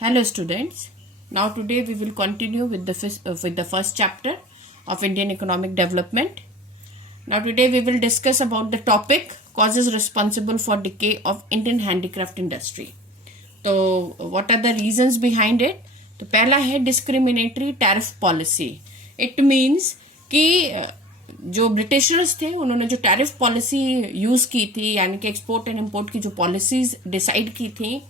Hello students. Now today we will continue with the first chapter of Indian economic development. Now today we will discuss about the topic causes responsible for decay of Indian handicraft industry. तो what are the reasons behind it? तो पहला है discriminatory tariff policy. It means कि जो Britishers थे उन्होंने जो tariff policy use की थी यानी कि एक्सपोर्ट एंड इम्पोर्ट की जो पॉलिसीज डिसाइड की थी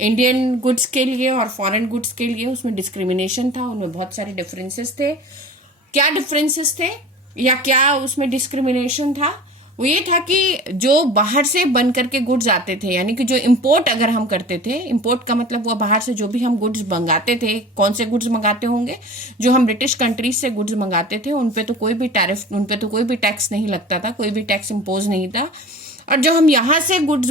इंडियन गुड्स के लिए और फॉरेन गुड्स के लिए, उसमें डिस्क्रिमिनेशन था, उनमें बहुत सारे डिफरेंसेस थे. क्या डिफरेंसेस थे या क्या उसमें डिस्क्रिमिनेशन था? वो ये था कि जो बाहर से बन करके गुड्स आते थे, यानी कि जो इंपोर्ट अगर हम करते थे, इंपोर्ट का मतलब वो बाहर से जो भी हम गुड्स मंगाते थे, कौन से गुड्स मंगाते होंगे, जो हम ब्रिटिश कंट्रीज से गुड्स मंगाते थे उन पे तो कोई भी टैरिफ, उन पे तो कोई भी टैक्स नहीं लगता था, कोई भी टैक्स इम्पोज नहीं था. और जो हम यहाँ से गुड्स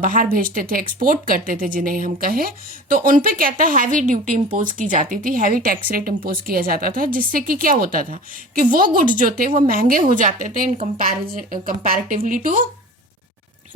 बाहर भेजते थे, एक्सपोर्ट करते थे जिन्हें हम कहें, तो उन पे क्या था, हैवी ड्यूटी इम्पोज की जाती थी, हैवी टैक्स रेट इम्पोज किया जाता था, जिससे कि क्या होता था कि वो गुड्स जो थे वो महंगे हो जाते थे इन कंपैरेटिवली टू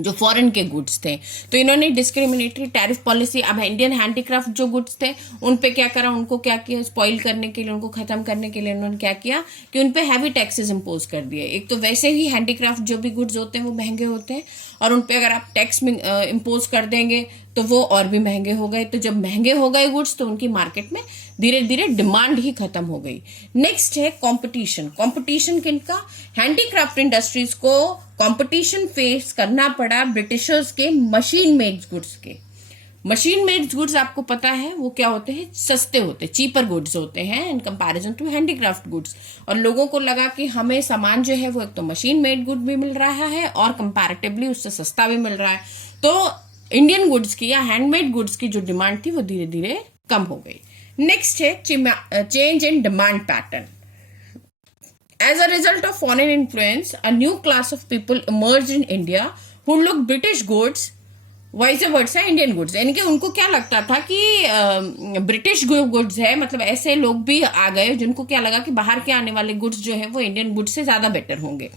जो फॉरेन के गुड्स थे. तो इन्होंने डिस्क्रिमिनेटरी टैरिफ पॉलिसी, अब इंडियन हैंडीक्राफ्ट जो गुड्स थे उन पे क्या करा, उनको क्या किया, स्पॉइल करने के लिए, उनको खत्म करने के लिए उन्होंने क्या किया कि उन पे हैवी टैक्सेस इंपोज कर दिए. एक तो वैसे ही हैंडीक्राफ्ट जो भी गुड्स होते हैं वो महंगे होते हैं और उन पे अगर आप टैक्स इंपोज कर देंगे तो वो और भी महंगे हो गए. तो जब महंगे हो गए गुड्स तो उनकी मार्केट में धीरे धीरे डिमांड ही खत्म हो गई. नेक्स्ट है कंपटीशन. कंपटीशन किनका? हैंडीक्राफ्ट इंडस्ट्रीज को कंपटीशन फेस करना पड़ा ब्रिटिशर्स के मशीन मेड गुड्स के. मशीन मेड गुड्स आपको पता है वो क्या होते हैं, सस्ते होते हैं, चीपर गुड्स होते हैं in comparison to handicraft goods. और लोगों को लगा कि हमें सामान जो है वो एक तो मशीन मेड गुड भी मिल रहा है और कंपैरेटिवली उससे सस्ता भी मिल रहा है. तो इंडियन गुड्स की या हैंडमेड गुड्स की जो डिमांड थी वो धीरे धीरे कम हो गई. नेक्स्ट है change in demand pattern. As a result of foreign influence, a new class of people emerged in India who looked British goods, vice versa Indian goods. यानी कि उनको क्या लगता था कि ब्रिटिश गुड्स है, मतलब ऐसे लोग भी आ गए जिनको क्या लगा कि बाहर के आने वाले गुड्स जो है वो इंडियन गुड्स से ज्यादा बेटर होंगे.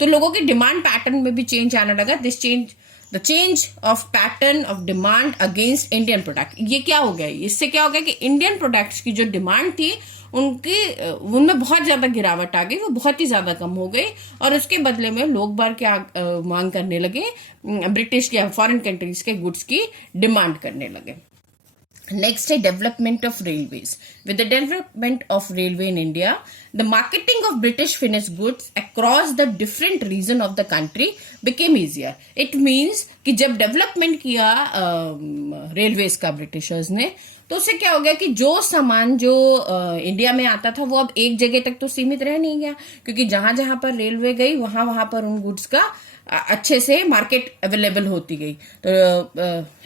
तो लोगों के डिमांड पैटर्न में भी चेंज आने लगा. The change of pattern of demand against Indian product. ये क्या हो गया, इससे क्या हो गया कि इंडियन प्रोडक्ट्स की जो डिमांड थी उनमें बहुत ज्यादा गिरावट आ गई, वो बहुत ही ज्यादा कम हो गई और उसके बदले में लोग बार क्या मांग करने लगे, ब्रिटिश या फॉरेन कंट्रीज के गुड्स की डिमांड करने लगे. Next है development of railways. With the development of railway in India, the marketing of British finished goods across the different region of the country became easier. It means कि जब development किया railways का Britishers ने, तो उससे क्या हो गया कि जो सामान जो इंडिया में आता था वो अब एक जगह तक तो सीमित रह नहीं गया, क्योंकि जहां जहां पर रेलवे गई वहां पर उन गुड्स का अच्छे से मार्केट अवेलेबल होती गई. तो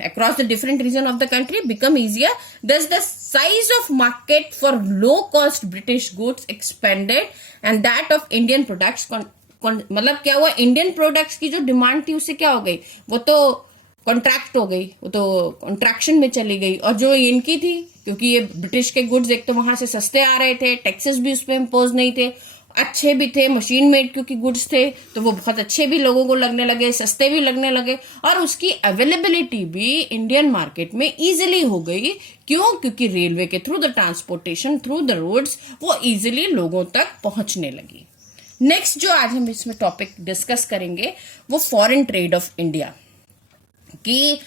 across the different region of the country become easier. Thus the size of market for low cost British goods expanded and that of Indian products. मतलब क्या हुआ, इंडियन प्रोडक्ट्स की जो डिमांड थी उससे क्या हो गई, वो तो कॉन्ट्रैक्ट हो गई, वो तो कॉन्ट्रैक्शन में चली गई. और जो इनकी थी, क्योंकि ये ब्रिटिश के गुड्स एक तो वहां से सस्ते आ रहे थे, टैक्सेस भी उस पर इम्पोज नहीं थे, अच्छे भी थे, मशीन मेड क्योंकि गुड्स थे तो वो बहुत अच्छे भी लोगों को लगने लगे, सस्ते भी लगने लगे और उसकी अवेलेबिलिटी भी इंडियन मार्केट में इजीली हो गई. क्यों? क्योंकि रेलवे के through the transportation through the roads वो इजीली लोगों तक पहुंचने लगी. नेक्स्ट जो आज हम इसमें टॉपिक डिस्कस करेंगे वो फॉरेन ट्रेड ऑफ इंडिया की.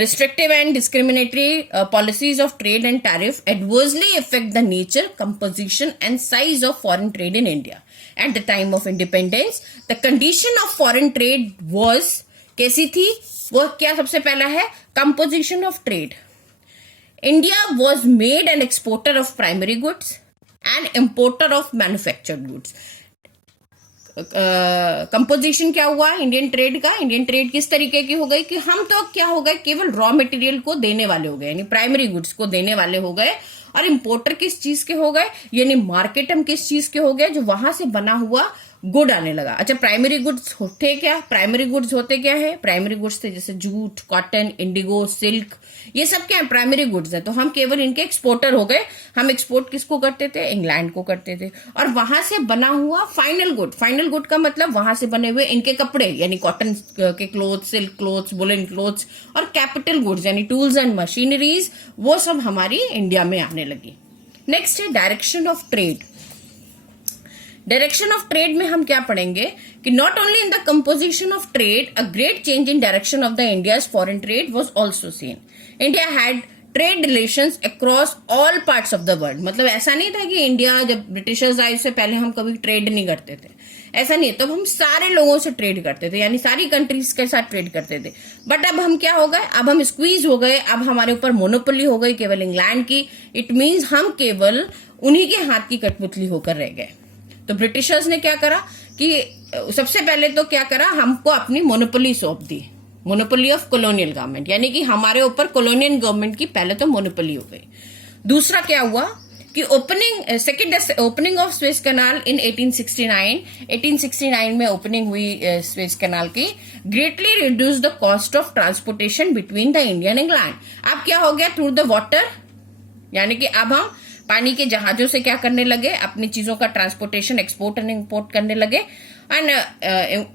Restrictive and discriminatory policies of trade and tariff adversely affect the nature, composition and size of foreign trade in India. At the time of independence, the condition of foreign trade was कैसी थी? वो क्या सबसे पहला है, composition of trade. India was made an exporter of primary goods and importer of manufactured goods. Composition क्या हुआ Indian trade का? इंडियन ट्रेड किस तरीके की हो गई कि हम तो क्या हो गए, केवल रॉ मटेरियल को देने वाले हो गए, यानी प्राइमरी गुड्स को देने वाले हो गए. और इंपोर्टर किस चीज के हो गए, यानी मार्केट हम किस चीज के हो गए, जो वहां से बना हुआ गुड आने लगा। अच्छा, प्राइमरी गुड्स होते क्या? प्राइमरी गुड्स होते क्या है? प्राइमरी गुड्स थे जैसे जूट, कॉटन, इंडिगो, सिल्क, ये सब क्या है? प्राइमरी गुड्स है। तो हम केवल इनके एक्सपोर्टर हो गए। हम एक्सपोर्ट किसको करते थे? इंग्लैंड को करते थे। और वहां से बना हुआ फाइनल गुड, फाइनल गुड का मतलब वहां से बने हुए इनके कपड़े, यानी कॉटन के cloth, silk clothes, woollen clothes, और कैपिटल गुड्स यानी टूल्स एंड मशीनरीज, वो सब हमारी इंडिया में आने लगी। नेक्स्ट है direction of trade. Direction of trade में हम क्या पढ़ेंगे कि not only in the composition of trade a great change in direction of the India's foreign trade was also seen. India had trade relations across all parts of the world. मतलब ऐसा नहीं था कि इंडिया जब Britishers आए उससे पहले हम कभी ट्रेड नहीं करते थे, ऐसा नहीं है। तो हम सारे लोगों से ट्रेड करते थे, यानी सारी कंट्रीज के साथ ट्रेड करते थे। बट अब हम क्या हो गए? अब हम स्क्वीज हो गए। अब हमारे ऊपर मोनोपोली हो गई केवल इंग्लैंड की। इट मीन्स हम केवल उन्हीं के हाथ की कठपुतली होकर रह गए। तो ब्रिटिशर्स ने क्या करा कि सबसे पहले तो क्या करा, हमको अपनी मोनोपोली सौंप दी, मोनोपोली ऑफ कॉलोनियल गवर्नमेंट, यानी कि हमारे ऊपर कॉलोनियल गवर्नमेंट की पहले तो मोनोपोली हो गई। दूसरा क्या हुआ कि opening of Suez canal in 1869 में ओपनिंग हुई स्वेज कैनाल की, greatly reduce the cost of transportation between the India and England. अब क्या हो गया? थ्रू द वाटर, यानी कि अब हम पानी के जहाजों से क्या करने लगे? अपनी चीजों का ट्रांसपोर्टेशन, एक्सपोर्ट एंड इंपोर्ट करने लगे। And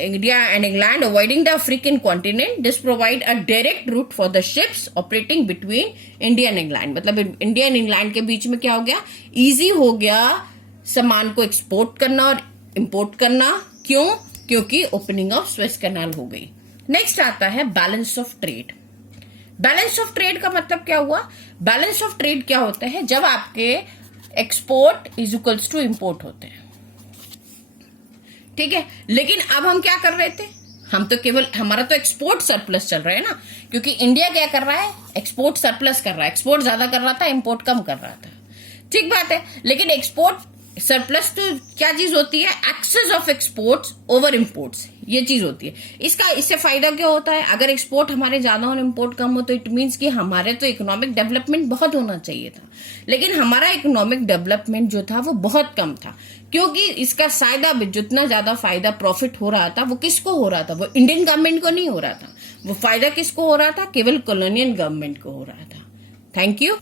India and England avoiding the African continent, this provide a direct route for the ships operating between India and England. मतलब इंडिया एंड इंग्लैंड के बीच में क्या हो गया? इजी हो गया सामान को एक्सपोर्ट करना और इंपोर्ट करना। क्यों? क्योंकि ओपनिंग ऑफ स्वेज कैनाल हो गई। नेक्स्ट आता है balance of trade. Balance of trade का मतलब क्या हुआ? बैलेंस ऑफ ट्रेड क्या होता है? जब आपके export is equals to import होते हैं, ठीक है। लेकिन अब हम क्या कर रहे थे? हम तो केवल, हमारा तो एक्सपोर्ट सरप्लस चल रहा है ना, क्योंकि इंडिया क्या कर रहा है? एक्सपोर्ट सरप्लस कर रहा है। एक्सपोर्ट ज्यादा कर रहा था, इंपोर्ट कम कर रहा था, ठीक बात है। लेकिन एक्सपोर्ट सरप्लस तो क्या चीज होती है? Excess of exports over imports, ये चीज होती है। इससे फायदा क्या होता है? अगर एक्सपोर्ट हमारे ज्यादा और इंपोर्ट कम हो तो इट मीन्स कि हमारे तो इकोनॉमिक डेवलपमेंट बहुत होना चाहिए था, लेकिन हमारा इकोनॉमिक डेवलपमेंट जो था वो बहुत कम था, क्योंकि इसका फायदा, जितना ज्यादा फायदा प्रॉफिट हो रहा था वो किसको हो रहा था? वो इंडियन गवर्नमेंट को नहीं हो रहा था। वो फायदा किसको हो रहा था? केवल कॉलोनियल गवर्नमेंट को हो रहा था। Thank you.